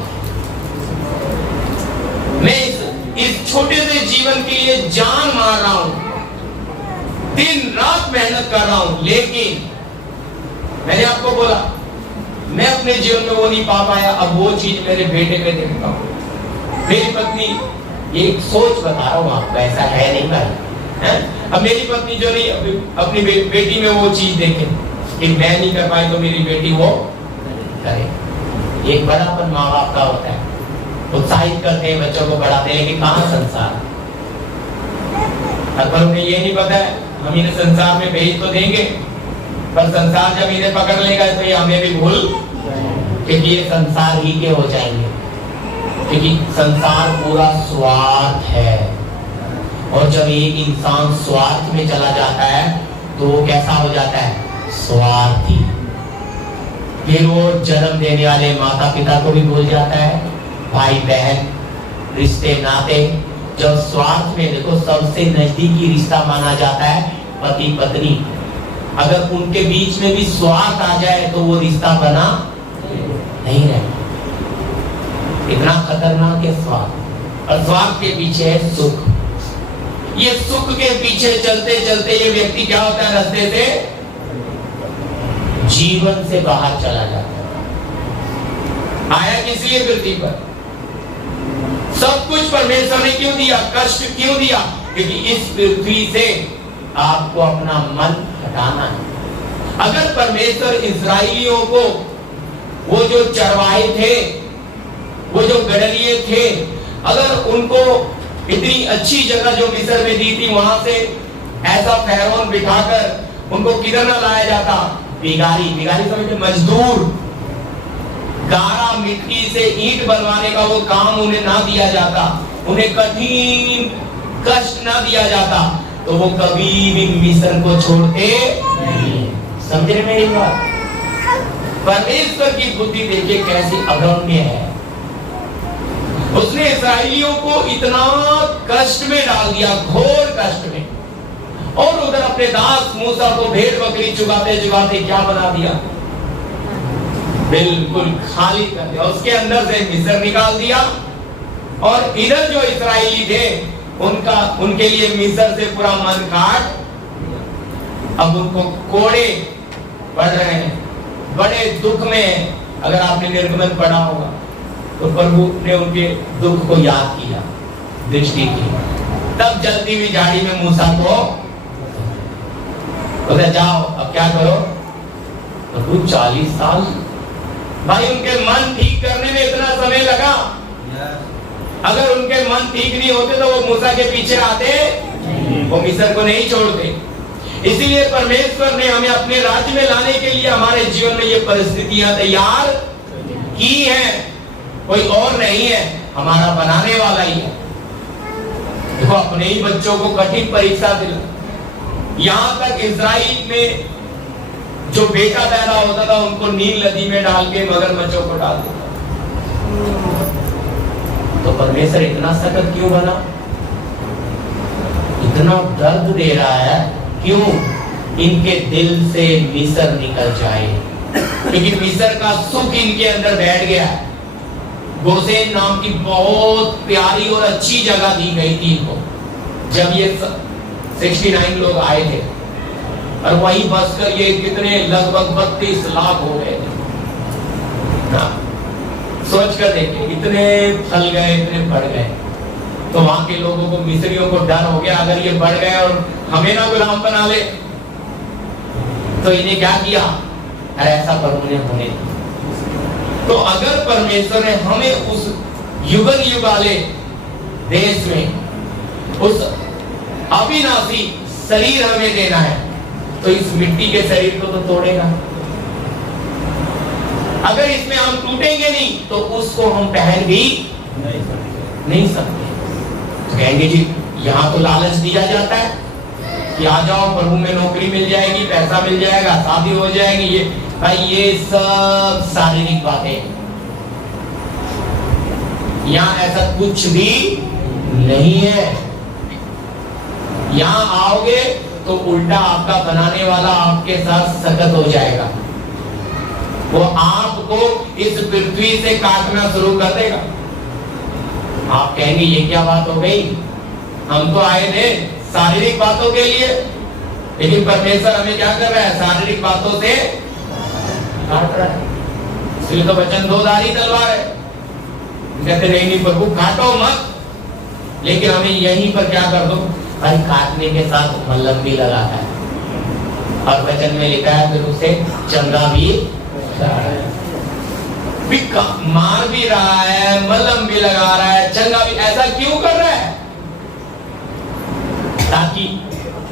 मैं इस छोटे से जीवन के लिए जान मार रहा हूं, दिन रात मेहनत कर रहा हूं। लेकिन मैंने आपको बोला, मैं अपने जीवन में वो नहीं पा पाया, अब वो चीज मेरे बेटे में देखता हूं। मेरी पत्नी, ये सोच बता रहा हूं आपको, ऐसा है नहीं भाई, है? अब मेरी पत्नी जो नहीं अपनी बेटी में वो चीज देखे कि मैं नहीं कर पाई तो मेरी बेटी वो करे। एक बड़ापन माँ बाप का होता है, उत्साहित करते हैं, बच्चों को बढ़ाते हैं, लेकिन कहाँ संसार? अगर उन्हें ये नहीं पता है, हम इन्हें संसार में भेज तो देंगे, पर संसार जब इन्हें पकड़ लेगा तो ये हमें भी भूल क्योंकि ये संसार ही के हो जाएंगे, क्योंकि संसार पूरा स्वार्थ है। और जब एक इंसान स्वार्थ में चला जाता है तो वो कैसा हो जाता है? स्वार्थी। फिर वो जन्म देने वाले माता पिता को भी भूल जाता है, भाई बहन, रिश्ते नाते। जब स्वार्थ में, देखो सबसे नजदीकी रिश्ता माना जाता है पति पत्नी, अगर उनके बीच में भी स्वार्थ आ जाए तो वो रिश्ता बना नहीं रहता। इतना खतरनाक है स्वार्थ। और स्वार्थ के पीछे है सुख। ये सुख के पीछे चलते चलते ये व्यक्ति क्या होता है? रास्ते से, जीवन से बाहर चला जाता है। आया किस लिए पृथ्वी पर? सब कुछ परमेश्वर ने क्यों दिया? कष्ट क्यों दिया? क्योंकि इस पृथ्वी से आपको अपना मन हटाना है। अगर परमेश्वर इस्राएलियों को, वो जो चरवाहे थे, वो जो गडरिये थे, अगर उनको इतनी अच्छी जगह जो मिस्र में दी थी, वहां से ऐसा फेरोन बिठाकर उनको किधर न लाया जाता? बिगारी, बिगारी समझते, मजदूर, गारा मिट्टी से ईंट बनवाने का वो काम उन्हें ना दिया जाता, उन्हें कठिन कष्ट ना दिया जाता, तो वो कभी भी मिस्र को छोड़ते नहीं। समझे मेरी बात? परमेश्वर की बुद्धि देखिए कैसी अगम्य है। उसने इस्राएलियों को इतना कष्ट में डाल दिया, घोर कष्ट में, और उधर अपने दास मूसा को भेड़ बकरी चुगाते चुगाते क्या बना दिया? बिल्कुल खाली कर दिया। उसके अंदर से मिस्र निकाल दिया। और इधर जो इस्राएली थे, उनके लिए मिस्र से पूरा मन काट, अब उनको कोड़े पड़ रहे हैं, बड़े दुख में। अगर आपने निर्गमन पढ़ा होगा तो प्रभु ने उनके दुख को याद किया, दृष्टि की। तब जलती हुई झाड़ी में मूसा को बोले जाओ अब क्या करो? प्रभु 40 साल भाई उनके मन ठीक करने में इतना समय लगा। अगर उनके मन ठीक नहीं होते तो वो मूसा के पीछे आते, वो मिस्र को नहीं छोड़ते। इसीलिए परमेश्वर ने हमें अपने राज्य में लाने के लिए हमारे जीवन में ये परिस्थितियां तैयार की हैं। कोई और नहीं है, हमारा बनाने वाला ही है। देखो अपने ही बच्चों को कठिन परीक्षा दिला। यहां तक इजराइल में जो बेटा पैदा होता था उनको नील नदी में डाल के मगरमच्छों को डाल देता। तो परमेश्वर इतना सख्त क्यों बना? इतना दर्द दे रहा है क्यों? इनके दिल से मिस्र निकल जाए, क्योंकि मिस्र का सुख इनके अंदर बैठ गया। गोसेन नाम की बहुत प्यारी और अच्छी जगह दी गई थी इनको जब ये 69 लोग आए थे, और वही बस कर ये कितने लगभग 32 लाख हो गए थे। सोच कर देखिए, इतने फल गए, इतने बढ़ गए। तो वहां के लोगों को, मिस्रियों को डर हो गया, अगर ये बढ़ गए और हमें ना गुलाम बना ले, तो इन्हें क्या किया? अरे ऐसा प्रभु ने होने। तो अगर परमेश्वर ने हमें उस युगन युग वाले देश में उस अविनाशी शरीर हमें देना है, तो इस मिट्टी के शरीर को तो तोड़ेगा। अगर इसमें हम टूटेंगे नहीं तो उसको हम पहन भी नहीं सकते। तो कहेंगे जी यहाँ तो लालच दिया जाता है कि आ जाओ प्रभु में नौकरी मिल जाएगी, पैसा मिल जाएगा, शादी हो जाएगी। ये भाई ये सब शारीरिक बातें, यहाँ ऐसा कुछ भी नहीं है। यहाँ आओगे तो उल्टा आपका बनाने वाला आपके साथ सख्त हो जाएगा। वो आपको इस पृथ्वी से काटना शुरू कर देगा। आप कहेंगे ये क्या बात हो गई? हम तो आए थे शारीरिक बातों के लिए, लेकिन परमेश्वर हमें क्या कर रहा है? शारीरिक बातों से काट रहा है। इसलिए तो वचन दो धारी तलवार है। कहते नहीं प्रभु काटो मत, लेकिन हमें यहीं पर क्या कर दो? भाई काटने के साथ मल्लम भी लगाता है, और वचन में लिखा है फिर उसे चंगा भी मार भी रहा है, मल्लम भी लगा रहा है, चंगा भी। ऐसा क्यों कर रहा है? ताकि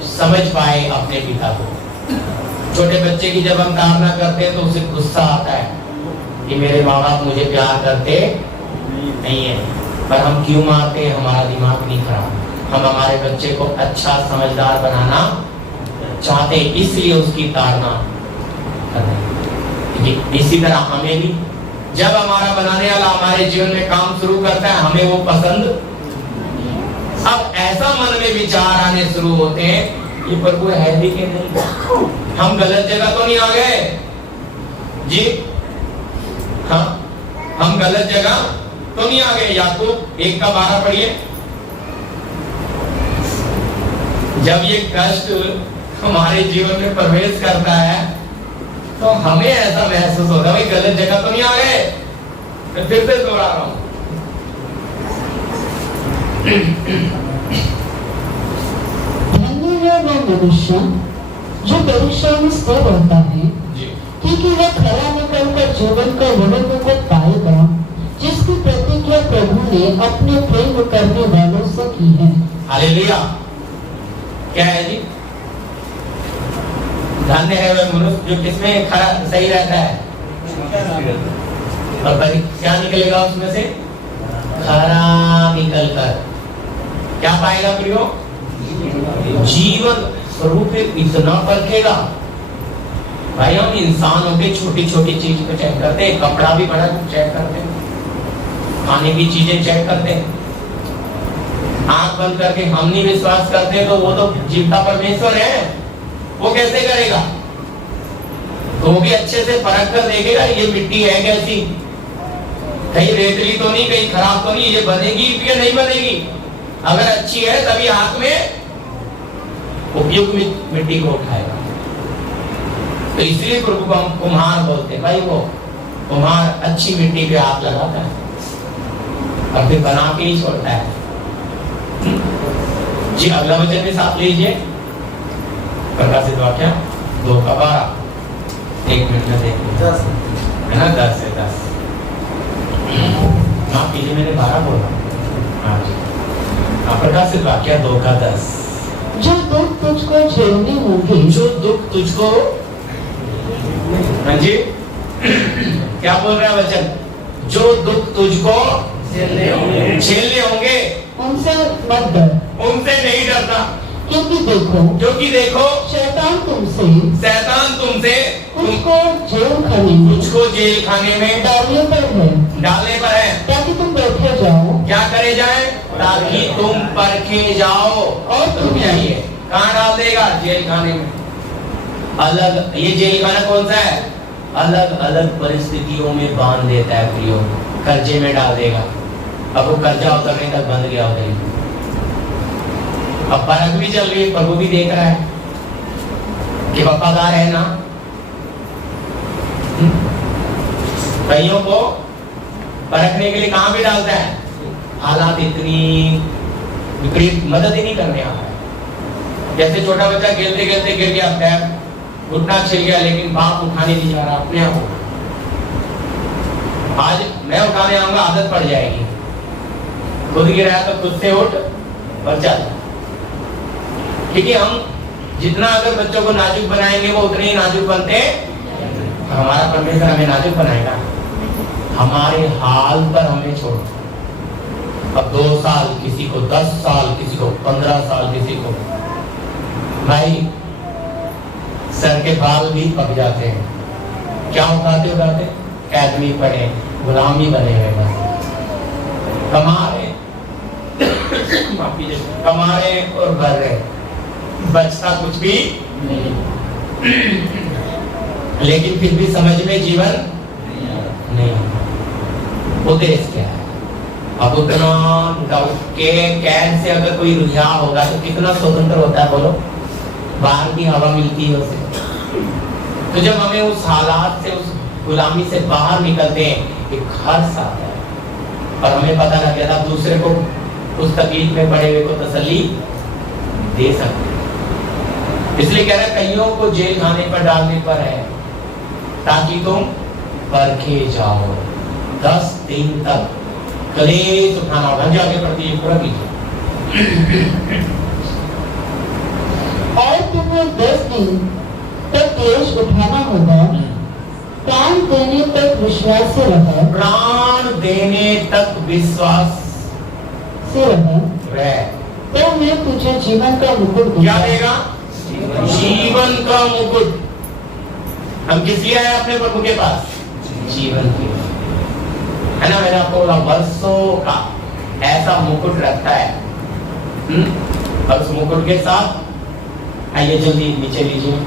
समझ पाए अपने पिता को। छोटे बच्चे की जब हम ताड़ना करते हैं तो उसे गुस्सा आता है, कि मेरे माँ बाप मुझे प्यार करते नहीं है, पर हम क्यों मारते हैं? हमारा दिमाग नहीं खराब, हम हमारे बच्चे को अच्छा समझदार बनाना चाहते, इसलिए उसकी ताड़ना कर रहे हैं। इसी तरह हमें भी जब हमारा बनाने वाला हमारे जीवन में काम शुरू करता है, हमें वो पसंद, अब ऐसा मन में विचार आने शुरू होते हैं, ये प्रभु है भी कि नहीं, हम गलत जगह तो नहीं आ गए जी? हाँ, हम गलत जगह तो नहीं आ गए? याकूब 1:12 पढ़िए। जब ये कष्ट हमारे जीवन में प्रवेश करता है तो हमें ऐसा महसूस होता है, भाई गलत जगह तो नहीं आ गए। मैं फिर से दोहरा रहा हूं, धन्य है वो मनुष्य जो परीक्षा में स्थिर रहता है, क्योंकि वह खरा निकलकर जीवन का वह को पाएगा जिसकी प्रतिज्ञा प्रभु ने अपने प्रेम करने वालों से की है। हालेलुया। क्या है जी? धन्य है वह मनुष्य जो किसमें खरा सही रहता है, और क्या निकलेगा उसमें से? खरा निकलकर क्या पाएगा प्रियो? जीवन स्वरूप इतना परखेगा। भाई हम इंसान होके छोटी छोटी चीज को चेक करते हैं, कपड़ा भी बड़ा चेक करते हैं, खाने की चीजें चेक करते हैं, आंख बंद करके हम नहीं विश्वास करते, तो वो तो जीवता परमेश्वर है, वो कैसे करेगा? तो वो भी अच्छे से परख कर देखेगा, ये मिट्टी है कैसी, कहीं रेतली तो नहीं, कहीं खराब तो नहीं, ये बनेगी या नहीं बनेगी। अगर अच्छी है तभी हाथ में उपयुक्त मिट्टी को उठाएगा। तो इसलिए प्रभु को हम कुम्हार बोलते हैं। भाई वो कुम्हार अच्छी मिट्टी पे हाथ लगाता है और फिर बना के ही छोड़ता है जी। अगला वचन भी साथ लीजिए, प्रकाशित वाक्य 2:12। 1 मिनट में देखिए, है ना, 10 से 10। माफ कीजिए, मैंने 12 बोला। हाँ, प्रकाशित वाक्य 2:10। जो दुख तुझको झेलने होंगे, जो दुख तुझको, हाँ जी, क्या बोल रहा है वचन? जो दुख तुझको झेलने होंगे उनसे मत डर, उनसे नहीं डरना, क्योंकि देखो शैतान तुमसे तुझको जेल खाने में डालने पर है, ताकि तुम बैठे जाओ। क्या करे जाए? ताकि तुम परखे जाओ। और तुम जाइए, कहाँ डाल देगा? जेल खाने में। अलग, ये जेल खाना कौन सा है? अलग अलग परिस्थितियों में बांध देता है प्रियो। कर्जे में डाल देगा, अब वो कर्जा उतरने तक बंद गया उधर। अब परख भी चल रही है, प्रभु भी देख रहा है कि वफादार है ना। कईयों को परखने के लिए कहां भी डालता है, हालात इतनी विपरीत, मदद ही नहीं करने आ रहा है। जैसे छोटा बच्चा खेलते खेलते गिर गया, पैर घुटना छिल गया, लेकिन बाप उठाने नहीं जा रहा अपने आप। आज मैं उठाने आऊंगा, आदत पड़ जाएगी। खुद गिरा तो खुद से उठ और चल। क्योंकि हम जितना अगर बच्चों को नाजुक बनाएंगे वो उतने ही नाजुक बनते हैं। हमारा परमेश्वर हमें नाजुक बनाएगा, हमारे हाल पर हमें छोड़। अब 2 साल किसी को, 10 साल किसी को, 15 साल किसी को, भाई सर के बाल भी पक जाते हैं। क्या उठाते कैद में पड़े, गुलामी बने हुए, बस कमा रहे और भर रहे, बचता कुछ भी नहीं। लेकिन फिर भी समझ में जीवन नहीं। उद्देश्य क्या है? अब उतना डाउट के कैद से अगर कोई रुझा होगा तो कितना स्वतंत्र होता है बोलो? बाहर की हवा मिलती है उसे। तो जब हमें उस हालात से, उस गुलामी से बाहर निकलते हैं, एक हर्ष आता है और हमें पता लग गया था दूसरे को उस तकलीफ में पड़े हुए को तसल्ली दे सकते। इसलिए कह रहे कईयों को जेल खाने पर डालने पर है, ताकि तुम परखे जाओ। 10 दिन तक कलेश उठाना होगा। जाके प्रति पूरा कीजिए। और तुम्हें 10 दिन तक क्लेश उठाना होगा, प्राण देने तक विश्वास से रहा, प्राण देने तक विश्वास से रहा, रह, तो मैं तुझे जीवन का मुकुट क्या दूंगा। देगा? जीवन का मुकुट। हम किस लिए आए अपने प्रभु के पास? जीवन के लिए, है ना। मैंने आपको बोला वर्षों का ऐसा मुकुट रखता है। और उस मुकुट के साथ आइए जल्दी नीचे लीजिए,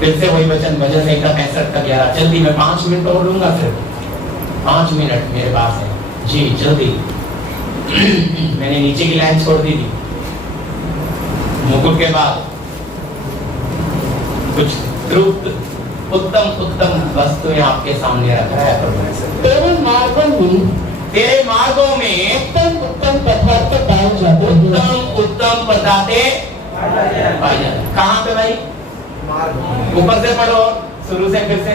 फिर से वही वचन भजन संहिता 65 का 11। जल्दी, मैं 5 मिनट और लूंगा, सिर्फ 5 मिनट मेरे पास है जी, जल्दी। मैंने नीचे की लाइन छोड़ दी थी। मुकुट के बाद कुछ तृप्त उत्तम उत्तम वस्तुएं आपके सामने रखा है प्रभु ने। तेरे मार्गों में उत्तम उत्तम पदार्थ पाए जाते हैं। उत्तम उत्तम पदार्थ पाए जाते। कहाँ पे भाई? ऊपर से पढ़ो, शुरू से फिर से।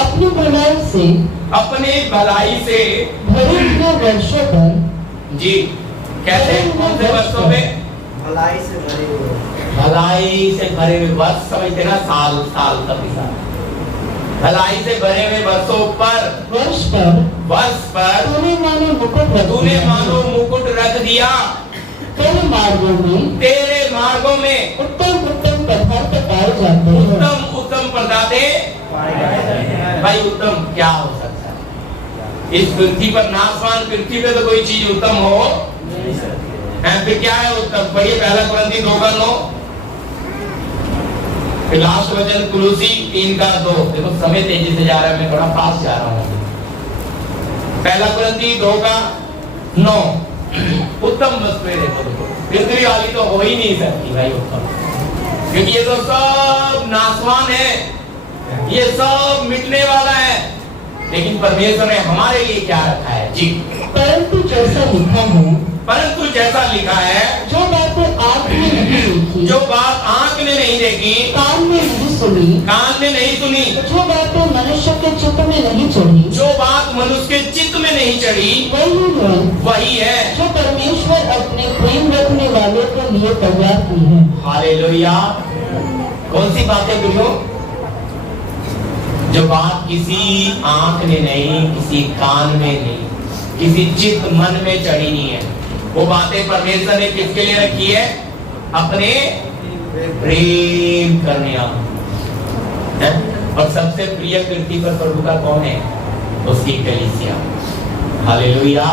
अपनी भलाई से, अपनी भलाई से भरे हुए वर्षों पर, जी, कैसे? कौन से वर्षों पे? भलाई से भरे हुए, भलाई से भरे हुए वर्ष, समझते ना, साल साल का हिसाब। भलाई से भरे हुए वर्षों पर, वर्ष पर तूने मानो मुकुट रख तूने दिया। मानो मुकुट रख दिया। तेरे मार्गों में, तेरे मार्गों में उत्तम उत्तम पदार्थ पाए जाते हैं। उत्तम उत्तम पदार्थ। भाई उत्तम क्या हो सकता है? इस पृथ्वी पर, नाशवान पृथ्वी पे तो कोई चीज उत्तम हो है? फिर क्या है उत्तम? पढ़िए पहला कुरिन्थी 2 का 9, फिर लास्ट वचन कुलुसी 3 का 2। देखो समय तेजी से जा रहा है, मैं थोड़ा फास्ट जा रहा हूँ। पहला कुरिन्थी 2 का 9, उत्तम वस्तुएं देखो। पृथ्वी वाली तो हो ही नहीं सकती भाई उत्तम, क्योंकि ये तो सब नाशवान है, ये सब मिटने वाला है। लेकिन परमेश्वर ने हमारे लिए क्या रखा है जी? परंतु जैसा लिखा है, परंतु जैसा लिखा है, जो बातें आँख ने नहीं देखी, जो बात आंख ने नहीं देखी, कान में नहीं सुनी, कान ने नहीं सुनी, जो बातें मनुष्य के चित्त में नहीं चढ़ी, जो बात मनुष्य के चित्त में नहीं चढ़ी, वही है जो परमेश्वर अपने प्रेम रखने वालों के लिए तैयार की है। हालेलुया। कौन सी बातें बोलो? जो बात किसी आंख ने नहीं, किसी कान में नहीं, किसी चित्त मन में चढ़ी नहीं है, वो बातें परमेश्वर ने किसके लिए रखी है? अपने प्रेम करने वाले। और सबसे प्रिय पृथ्वी पर प्रभु का कौन है? उसकी कलीसिया। हालेलुया,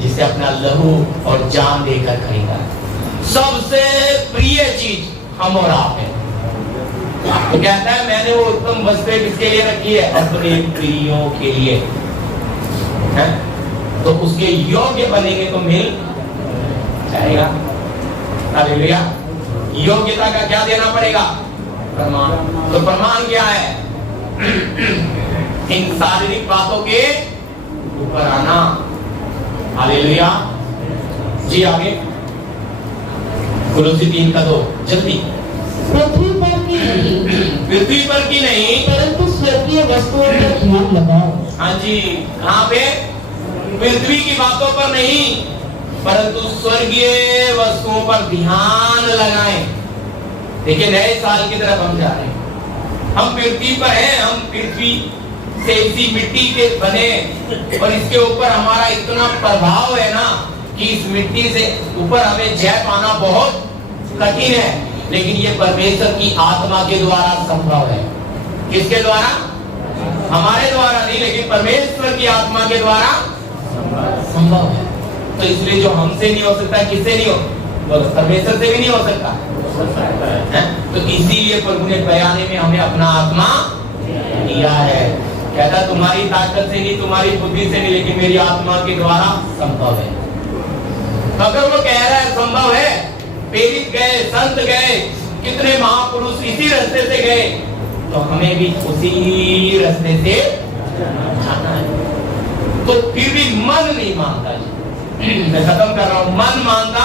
जिसे अपना लहू और जान देकर खरीदा। सबसे प्रिय चीज हम और आप है। तो कहता है मैंने वो उत्तम वस्तुएं किसके लिए रखी है? अपने प्रियों के लिए है? तो उसके योग्य बनेंगे तो मिल जाएगा। हालेलुया। योग्यता का क्या देना पड़ेगा? प्रमाण। तो प्रमाण क्या है? इन शारीरिक बातों के ऊपर आना। हालेलुया जी। आगे कुलुसी 3 का 2, जल्दी। पृथ्वी पर की नहीं, पृथ्वी पर की नहीं, परंतु स्वर्गीय वस्तुओं पर ध्यान लगाओ। हाँ जी। कहाँ पे? पृथ्वी की बातों पर नहीं, परंतु स्वर्गीय वस्तुओं पर ध्यान लगाएं। देखिए नए साल की तरफ हम जा रहे हैं। हम पृथ्वी पर हैं, हम पृथ्वी से इसी मिट्टी के बने, और इसके ऊपर हमारा इतना प्रभाव है ना कि इस मिट्टी से ऊपर हमें जय पाना बहुत कठिन है। लेकिन ये परमेश्वर की आत्मा के द्वारा संभव है। किसके द्वारा? हमारे द्वारा नहीं, लेकिन परमेश्वर की आत्मा के द्वारा संभव है। तो इसलिए जो हमसे नहीं हो सकता, किससे नहीं हो? परमेश्वर से भी नहीं हो सकता है? तो इसीलिए प्रभु ने बयाने में हमें अपना आत्मा दिया है। कहता तुम्हारी ताकत से नहीं, तुम्हारी बुद्धि से नहीं, लेकिन मेरी आत्मा के द्वारा संभव है। तो अगर वो कह रहा है संभव है, प्रेरित गए, संत गए, कितने महापुरुष इसी रास्ते से गए, तो हमें भी उसी रास्ते से जाना है। तो फिर भी मन नहीं मानता जी। मैं खत्म कर रहा हूं। मन मानता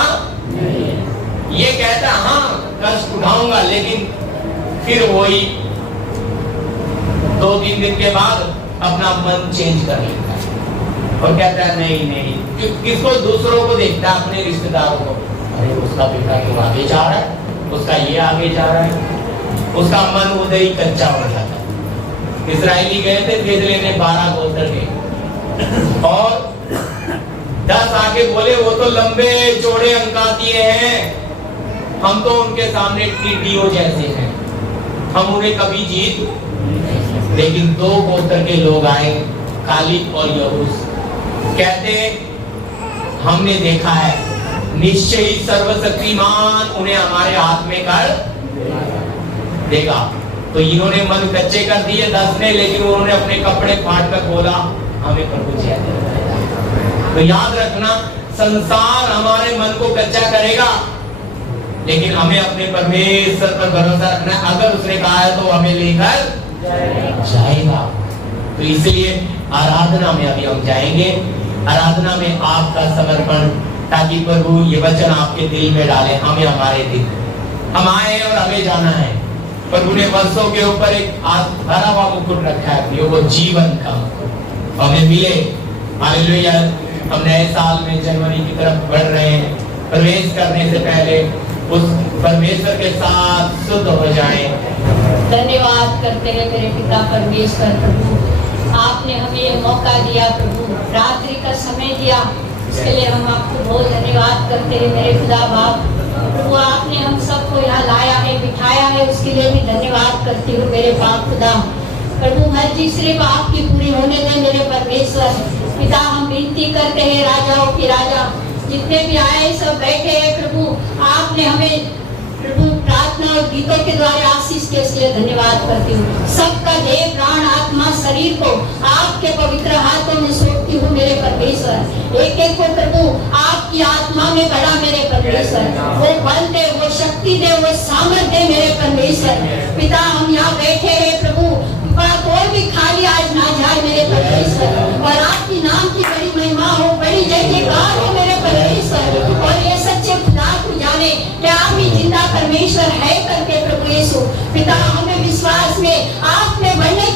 ये कहता हाँ कष्ट उठाऊंगा, लेकिन फिर वही 2-3 दिन के बाद अपना मन चेंज कर लेता है और कहता है नहीं नहीं। किसको? दूसरों को देखता है, अपने रिश्तेदारों को। अरे उसका बेटा क्यों आगे जा रहा है, उसका ये आगे जा रहा है, उसका मन उधर ही कच्चा हो जाता है। इस्राएली गए थे भेद लेने 12 गोत्र के, और 10 आके बोले वो तो लंबे चौड़े अंकातिये हैं, हम तो उनके सामने टीडियो जैसे हैं, हम उन्हें कभी जीत। लेकिन 2 गोत्र के लोग आए, कालिब और यहूस, कहते हमने देखा है निश्चय ही सर्वशक्तिमान उन्हें हमारे हाथ में कर देगा। तो इन्होंने मन कच्चे कर दिए 10 ने, लेकिन उन्होंने अपने कपड़े फाड़ कर बोला हमें प्रभु जय देगा। तो याद रखना, संसार हमारे मन को कच्चा करेगा, लेकिन हमें अपने परमेश्वर पर भरोसा रखना है। अगर उसने कहा है तो हमें लेकर जाएगा। तो इसलिए आराधना में अभी हम जाएंगे, आराधना में आपका समर्पण, ताकि प्रभु ये वचन आपके दिल में डाले। हमें हमारे दिल, हम आए और हमें जाना है। प्रभु ने वर्षों के ऊपर एक भरा हुआ मुकुट रखा है, वो जीवन का मुकुट हमें मिले। हालेलुया। हम नए साल में जनवरी की तरफ बढ़ रहे हैं, प्रवेश करने से पहले उस परमेश्वर के साथ शुद्ध हो जाएं। धन्यवाद करते हैं मेरे पिता परमेश्वर प्रभु, आपने हमें ये मौका दिया प्रभु, रात्रि का समय दिया, इसके लिए हम आपको बहुत धन्यवाद करते हैं मेरे खुदा बाप। प्रभु आपने हम सबको यहाँ लाया है, बिठाया है, उसके लिए भी धन्यवाद करती हूँ मेरे बाप खुदा। प्रभु मर्जी सिर्फ आपकी पूरी होने दें मेरे परमेश्वर पिता। हम विनती करते हैं राजाओं के राजा, जितने भी आए सब बैठे हैं प्रभु, आपने हमें प्रभु प्रार्थना और गीतों के द्वारा आशीष के लिए धन्यवाद करती हूँ। सबका देह प्राण आत्मा शरीर को आपके पवित्र हाथों में सौंपती हूँ मेरे परमेश्वर। एक एक को प्रभु आपकी आत्मा में बढ़ा मेरे परमेश्वर, वो बल दे, वो शक्ति दे, वो सामर्थ्य दे मेरे परमेश्वर पिता। हम यहाँ बैठे हैं प्रभु, कोई भी खाली आज ना जाए मेरे परमेश्वर, और आपकी नाम की बड़ी महिमा हो, बड़ी जय जयकार हो मेरे परमेश्वर। और ये सच्चे खुदा को जाने कि आप ही जिंदा परमेश्वर है करके प्रभु यीशु पिता, हमें विश्वास में आपने बढ़ने